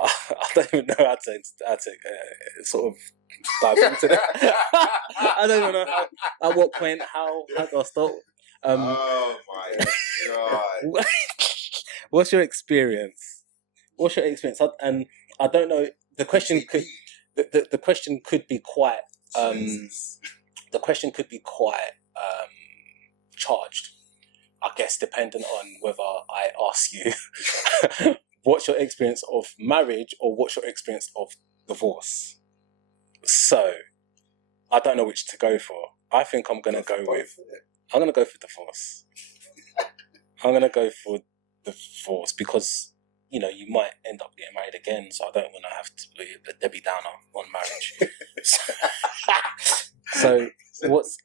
I don't even know how to sort of dive into that. I don't even know at what point, how do I start? Oh my God. What's your experience? And I don't know. The question could the question could be quite charged. I guess depending on whether I ask you what's your experience of marriage or what's your experience of divorce. So I don't know which to go for. I think I'm gonna go for divorce. I'm gonna go for divorce because you might end up getting married again. So I don't want to have to be the Debbie Downer on marriage. So what's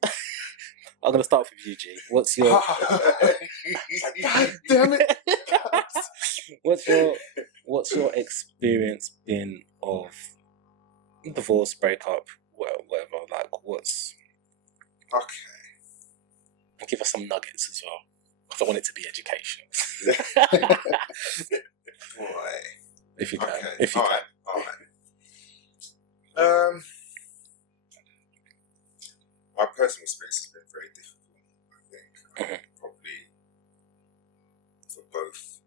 I'm gonna start with you, G. What's your God damn it! What's your experience been of divorce, breakup, whatever? Like, what's okay? Give us some nuggets as well, because I want it to be educational. Boy, if you can, okay. if you all can. Right. My personal experience has been very difficult. I think probably for both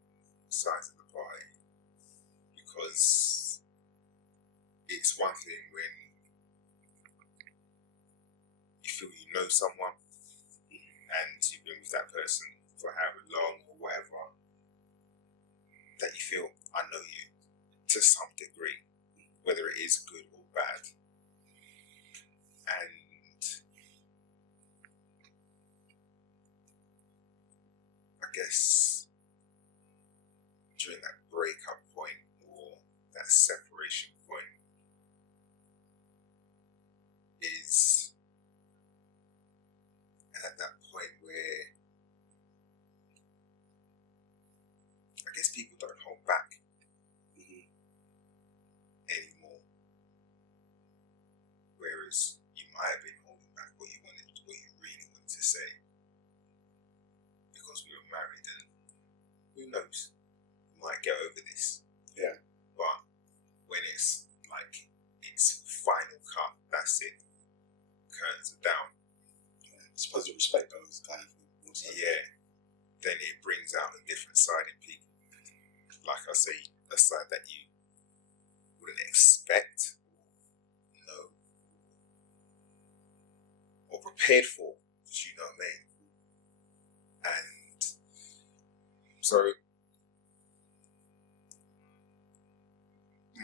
sides of the party, because it's one thing when you feel you know someone and you've been with that person for however long or whatever, that you feel, I know you to some degree, whether it is good or bad. And I guess during that breakup point or that separation point is at that point where I guess people don't hold back anymore, whereas you might have been holding back what you really wanted to say because we were married, and who knows, we might get over this. Yeah. But when it's like it's final cut, that's it, curtains are down. I suppose the respect goes kind of. Yeah. Then it brings out a different side in people. Like I say, a side that you wouldn't expect, or prepared for, you know what I mean? And so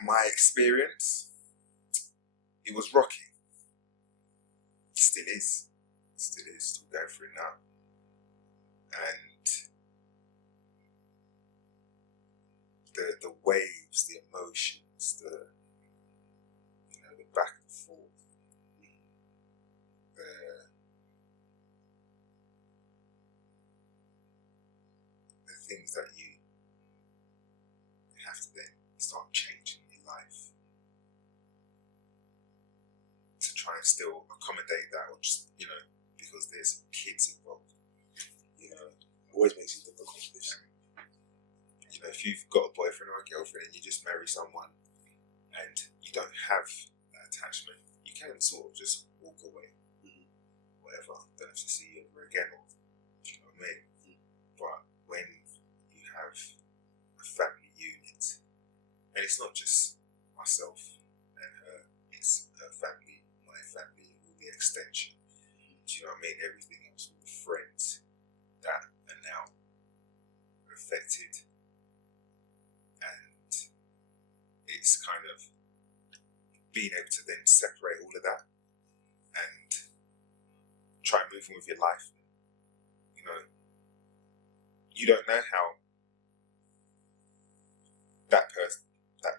my experience, it was rocky. Still is, still going through it now. And the waves, the emotions, the back and forth, the things that you have to then start changing in your life to try and still accommodate that, or just because there's kids involved, always makes it difficult. If you've got a boyfriend or a girlfriend and you just marry someone and you don't have that attachment, you can sort of just walk away, whatever, don't have to see you ever again, or do you know what I mean? But when you have a family unit, and it's not just myself and her, it's her family, my family, all the extension, do you know what I mean? Everything else, all the friends that are now affected. And it's kind of being able to then separate all of that and try and move on with your life. You don't know how that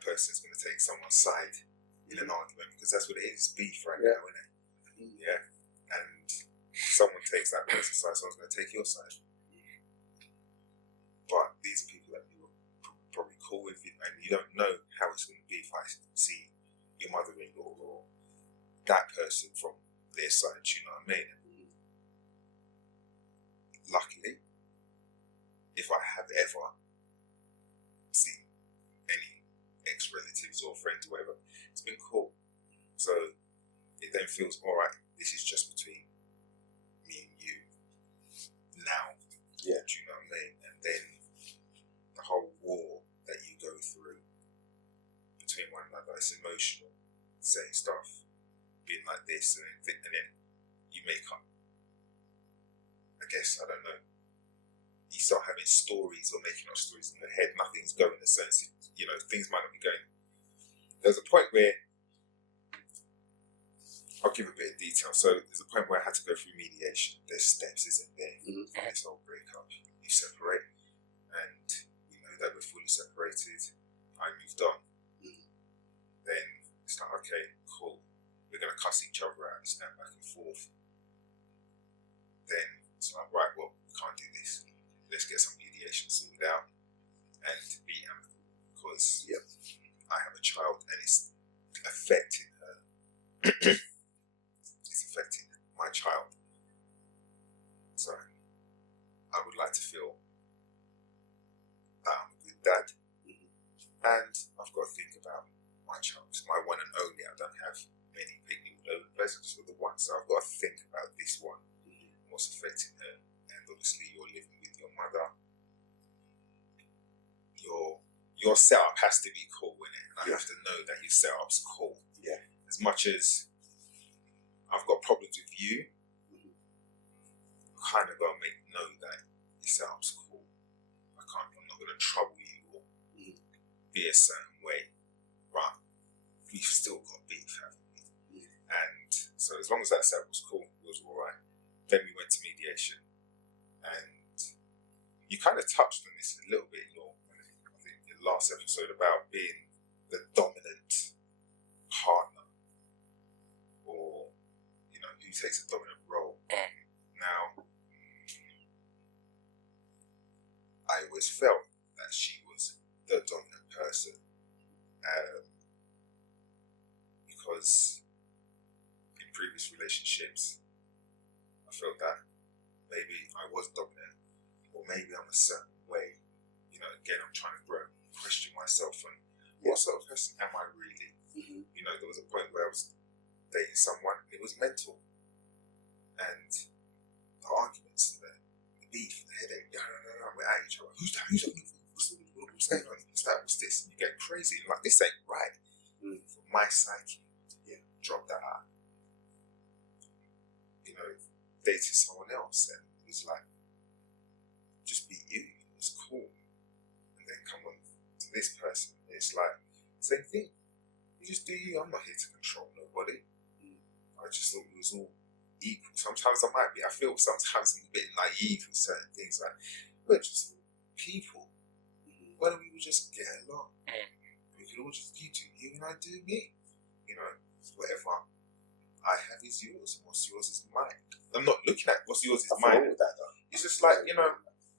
person's going to take someone's side in an argument, because that's what it is, beef right now, isn't it? Yeah. And someone takes that person's side, someone's going to take your side. But these are people that you were probably cool with, and you don't know how it's going to be if I see your mother-in-law or that person from their side, you know what I mean? Luckily, if I have ever seen any ex-relatives or friends or whatever, it's been cool. So it then feels, all right, this is just between me and you now. Yeah. Do you know what I mean? And then the whole war that you go through between one another, it's emotional, saying stuff, being like this, and then you make up, I guess, I don't know, you start having stories or making up stories in your head. Nothing's going the sense, you know, things might not be going. There's a point where, I'll give a bit of detail. So there's a point where I had to go through mediation. There's steps, isn't there? Mhm. This whole breakup, you separate, and we know that we're fully separated. I moved on. Then it's like, okay, cool. We're going to cuss each other out and stand back and forth. Then it's like, right, well, we can't do this. Let's get some mediation sorted out and be amicable, because I have a child and it's affecting her. It's affecting my child. So I would like to feel that I'm a good dad. And I've got to think about my child. It's my one and only. I don't have many people all over the place. I just got the one. So I've got to think about this one, what's affecting her. And obviously you're living with your mother. Your setup has to be cool, innit? And I have to know that your setup's cool. Yeah. As much as I've got problems with you, I kind of got to know that your setup's cool. I'm not going to trouble you or be a certain way. Right, we've still got beef, haven't we? And so as long as that setup was cool, it was alright. Then we went to mediation. And you kind of touched on this a little bit in your last episode about being the dominant partner, or who takes a dominant role. Now, I always felt that she was the dominant person, because in previous relationships I felt that maybe I was dominant, or maybe I'm a certain way. Again, I'm trying to grow, question myself, and what sort of person am I really? There was a point where I was dating someone, and it was mental. And the arguments and the beef, the headache, we're at each other. Who's that? What's going on? What's that? What's this? And you get crazy. And like, this ain't right. For my psyche, drop that out. Dated someone else, and it was like, just be you. It's cool. And then come on to this person. It's like, same thing. You just do you. I'm not here to control nobody. I just thought it was all equal. Sometimes I feel sometimes I'm a bit naive with certain things. Like, we're just people. Why don't we just get along? We could all just, you do you and I do me. Whatever I have is yours, and what's yours is mine. I'm not looking at what's yours is mine. With that, though. It's just like,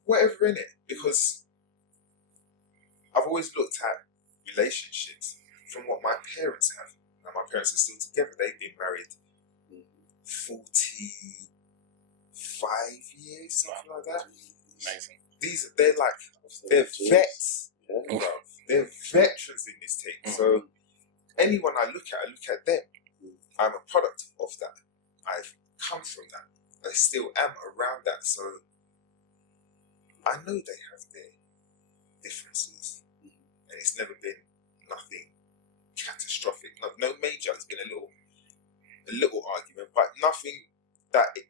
whatever in it. Because I've always looked at relationships from what my parents have. Now, my parents are still together. They've been married 45 years, something like that. Amazing. They're vets. Yeah. They're veterans in this thing. So anyone I look at them. I'm a product of that. I've come from that. I still am around that. So I know they have their differences. And it's never been nothing catastrophic. No major. It's been a little argument, but nothing that it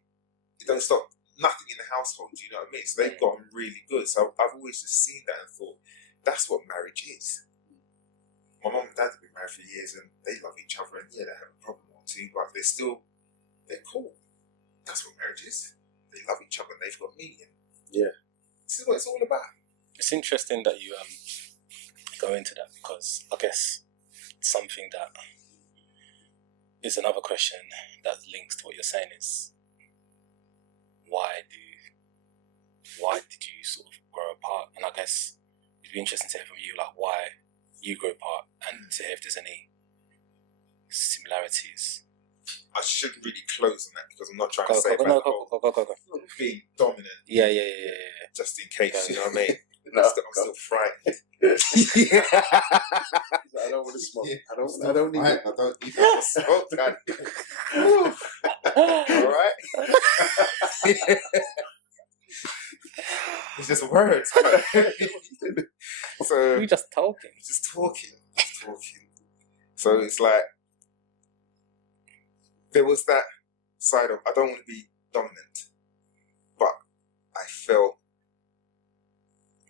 don't stop. Nothing in the household. Do you know what I mean? So they've gotten really good. So I've always just seen that and thought, that's what marriage is. My mum and dad have been married for years, and they love each other, and they have a problem or two, but they're cool. That's what marriage is. They love each other, and they've got me. And this is what it's all about. It's interesting that you go into that, because I guess something that is another question that links to what you're saying is, why did you sort of grow apart? And I guess it'd be interesting to hear from you, like, why you grew apart, and to hear if there's any similarities. I shouldn't really close on that because I'm not trying Go, to say go, about no, the whole go. being dominant, Yeah. just in case, Go. you know what I mean? No, I'm still frightened. I don't want to smoke. Yeah. I don't need it. I don't need to smoke, Daddy. All right? It's just words. So We just talking. just talking. So it's like there was that side of I don't want to be dominant, but I felt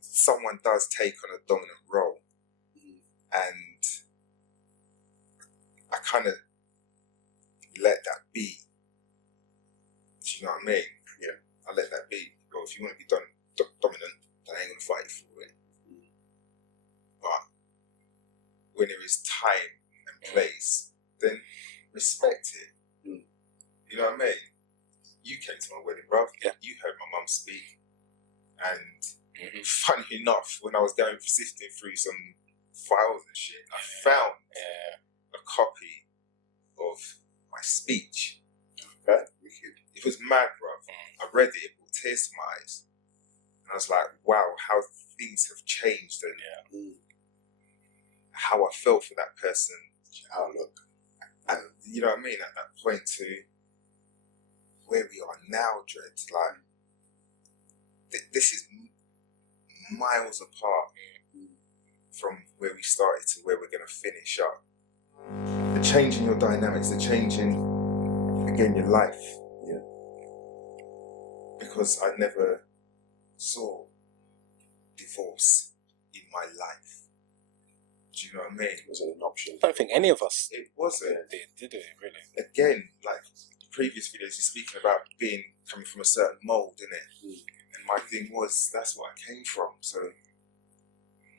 someone does take on a dominant role, and I kind of let that be. Do you know what I mean? Yeah, I let that be. Well, if you want to be dominant, then I ain't gonna fight you for it. But when there is time and place, then respect it. You know what I mean? You came to my wedding, bruv. Yeah. You heard my mum speak. And funny enough, when I was sifting through some files and shit, I found a copy of my speech. Okay. It was mad, bruv. I read it, it brought tears to my eyes. And I was like, wow, how things have changed and how I felt for that person. Outlook. And you know what I mean? At that point to where we are now, Dread, like, this is miles apart from where we started to where we're going to finish up. The change in your dynamics, the change in, again, your life. Yeah. Because I never saw divorce in my life. Do you know what I mean? It wasn't an option. I don't think any of us It wasn't. did it, really. Again, like previous videos, you're speaking about coming from a certain mold, innit? And my thing was, that's where I came from. So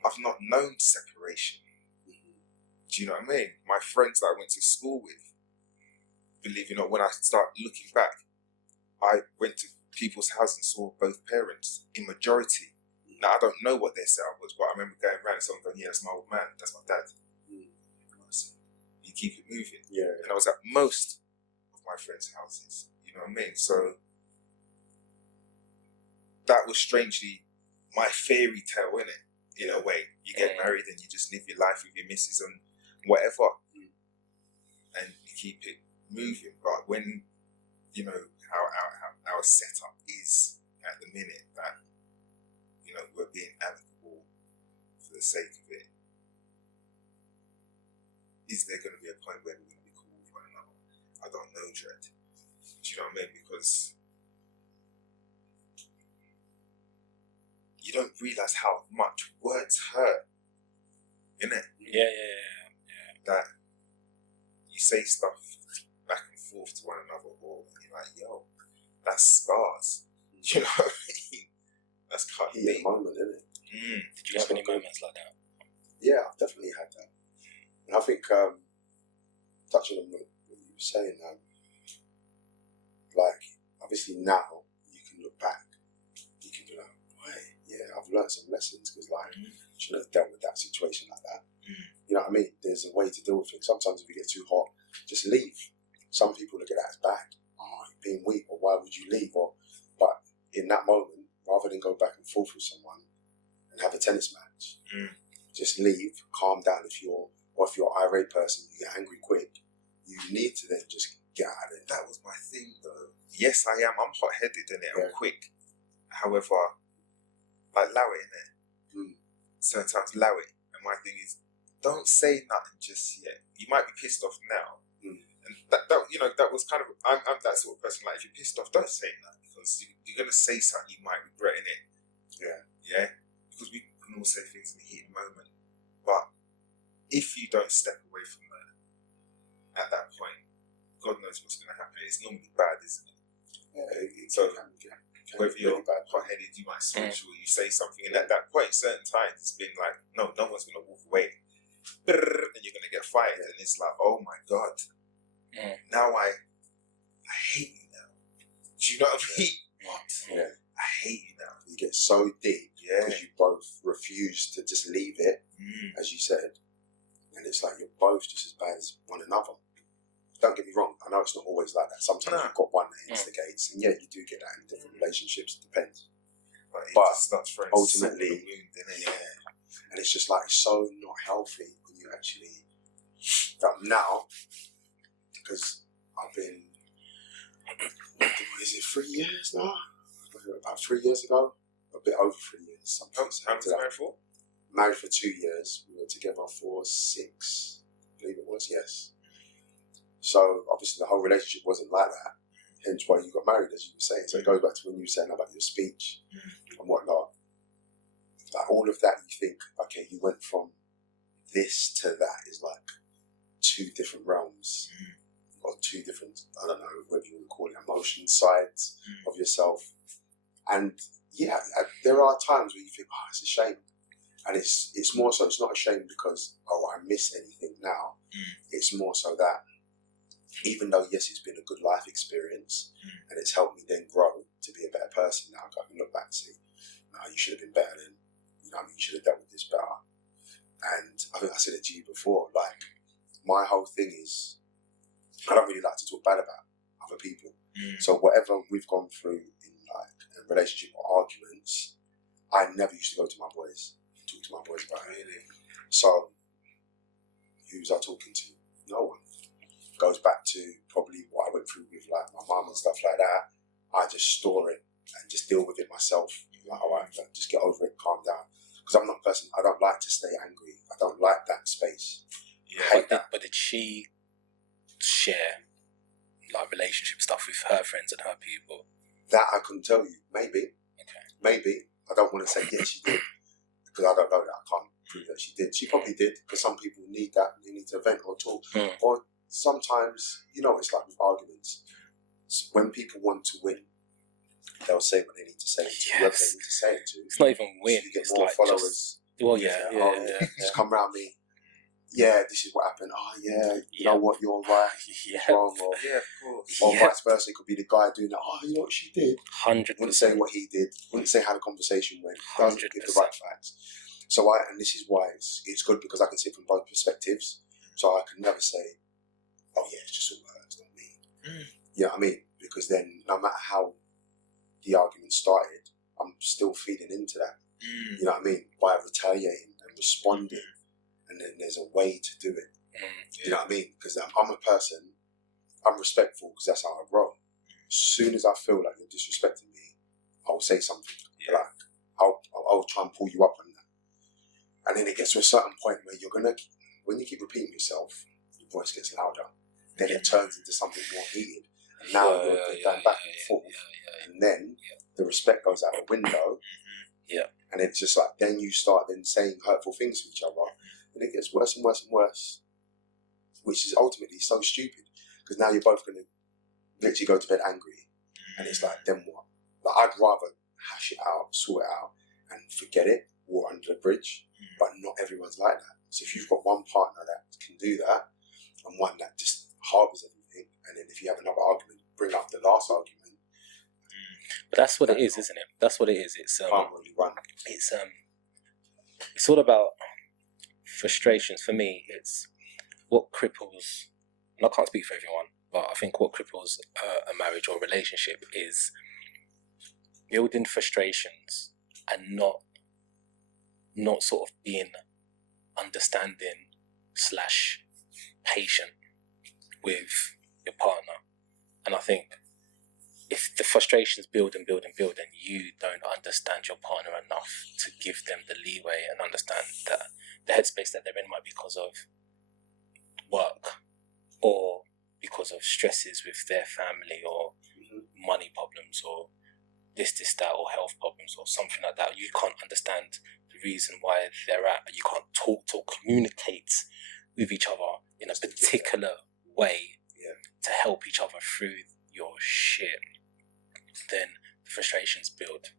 I've not known separation. Do you know what I mean? My friends that I went to school with, believe it or not, when I start looking back, I went to people's houses and saw both parents in majority. Now, I don't know what their setup was, but I remember going around and someone going, yeah, that's my old man, that's my dad. You keep it moving. Yeah. And I was at most of my friends' houses. You know what I mean? So that was strangely my fairy tale, innit? In a way. You get married and you just live your life with your missus and whatever. And you keep it moving. But when, you know, how our setup is at the minute, that, you know, we're being amicable for the sake of it, is there going to be a point where we're going to be cool with one another? I don't know, Dread. Do you know what I mean? Because you don't realise how much words hurt, innit? Yeah. That you say stuff back and forth to one another, or you're like, yo, that's scars. Do you know what I mean? That's cut Heat deep. moment, isn't it? Did you have any moments like that? Yeah, I've definitely had that. And I think, touching on what you were saying, like, obviously now you can look back, you can be like, wait, yeah, I've learned some lessons because, like, I shouldn't have dealt with that situation like that. You know what I mean? There's a way to deal with things. Sometimes if you get too hot, just leave. Some people look at that as bad. Oh, you're being weak, or why would you leave? But in that moment, rather than go back and forth with someone and have a tennis match, just leave, calm down. If you're an irate person, you get angry quick, you need to then just get out of it. That was my thing, though. Yes, I am. I'm hot-headed, innit? I'm Yeah. quick. However, like, allow it, innit? Certain times, allow it. And my thing is, don't say nothing just yet. You might be pissed off now. And that you know, that was kind of, I'm that sort of person, like, if you're pissed off, don't say nothing, because you're going to say something you might regret, innit? Yeah? Because we can all say things in the heat of the moment. But if you don't step away from that, at that point, God knows what's going to happen. It's normally bad, isn't it? So, whether you're hot-headed, you might switch, or you say something, and at that point, certain times, it's been like, no one's going to walk away. And you're going to get fired, and it's like, oh my God. Now I hate you now. Do you know what I mean? What? Yeah. I hate you now. You get so deep Yeah. because you both refuse to just leave it, as you said, and it's like you're both just as bad as one another. don't get me wrong, I know it's not always like that. Sometimes No. you've got one that instigates, and yeah, you do get that in different relationships. It depends. But it But just starts throwing ultimately, salt in the wound, innit? yeah, and it's just like so not healthy when you actually. Now, because I've been, is it 3 years now? About 3 years ago, a bit over 3 years. How long was you married for? Married for 2 years. We were together for 6, I believe it was, yes. So obviously the whole relationship wasn't like that. Hence why you got married, as you were saying. So it goes back to when you were saying about your speech and whatnot. Like all of that, you think, okay, you went from this to that is like 2 different realms or 2 different, I don't know whether you would call it emotion sides of yourself. And yeah, there are times where you think, oh, it's a shame. And it's more so, it's not a shame because, oh, I miss anything now. It's more so that even though, yes, it's been a good life experience and it's helped me then grow to be a better person now, I can look back and say, no, you should have been better then. You know what I mean? You should have dealt with this better. And I think I said it to you before, like, my whole thing is, I don't really like to talk bad about other people. So whatever we've gone through in like a relationship or arguments, I never used to go to my boys and talk to my boys about it. Really. So who was I talking to? No one. Goes back to probably what I went through with like my mum and stuff like that. I just store it and just deal with it myself. Like, all right, like, just get over it, calm down. Because I'm not a person, I don't like to stay angry. I don't like that space. Yeah. But did she share like relationship stuff with her friends and her people? That I couldn't tell you. Maybe. Okay. Maybe. I don't want to say yes, she did. Because I don't know that. I can't prove that she did. She probably did. Because some people need that. They need to vent or talk. Or sometimes, you know, it's like with arguments. When people want to win, they'll say what they need to say to whoever they need to say it to. It's not even win. So you get It's more like followers. Well, yeah. Just come round me. Yeah, this is what happened. Oh, yeah, you know what, you're right. Yeah. Wrong. Or, Yeah, of course. or vice versa. It could be the guy doing that. Oh, you know what she did? 100%. Wouldn't say what he did. Wouldn't say how the conversation went. Doesn't give the 100%. right facts. So and this is why it's good because I can see it from both perspectives. So I can never say, oh yeah, it's just all her, it's not me. You know what I mean? Because then no matter how the argument started, I'm still feeding into that. You know what I mean? By retaliating and responding. And then there's a way to do it. You know what I mean? Because I'm a person, I'm respectful because that's how I roll. As soon as I feel like you're disrespecting me, I'll say something. Like, I'll try and pull you up on that. And then it gets to a certain point where when you keep repeating yourself, your voice gets louder. Then it turns into something more heated. And now you're going back and forth. And then the respect goes out the window. And it's just like, then you start then saying hurtful things to each other. And it gets worse and worse and worse. Which is ultimately so stupid. Because now you're both going to literally go to bed angry. And it's like, then what? Like, I'd rather hash it out, sort it out, and forget it, water under the bridge. But not everyone's like that. So if you've got one partner that can do that, and one that just harbours everything, and then if you have another argument, bring up the last argument. But that's what it is, isn't it? That's what it is. It's can't really run. It's all about frustrations. For me, it's what cripples, and I can't speak for everyone, but I think what cripples a marriage or a relationship is building frustrations and not sort of being understanding / patient with your partner. And I think if the frustrations build and build and build and you don't understand your partner enough to give them the leeway and understand that the headspace that they're in might be because of work or because of stresses with their family or money problems or this, that, or health problems or something like that. You can't understand the reason why they're at, you can't talk or communicate with each other in a particular way to help each other through your shit, then the frustrations build.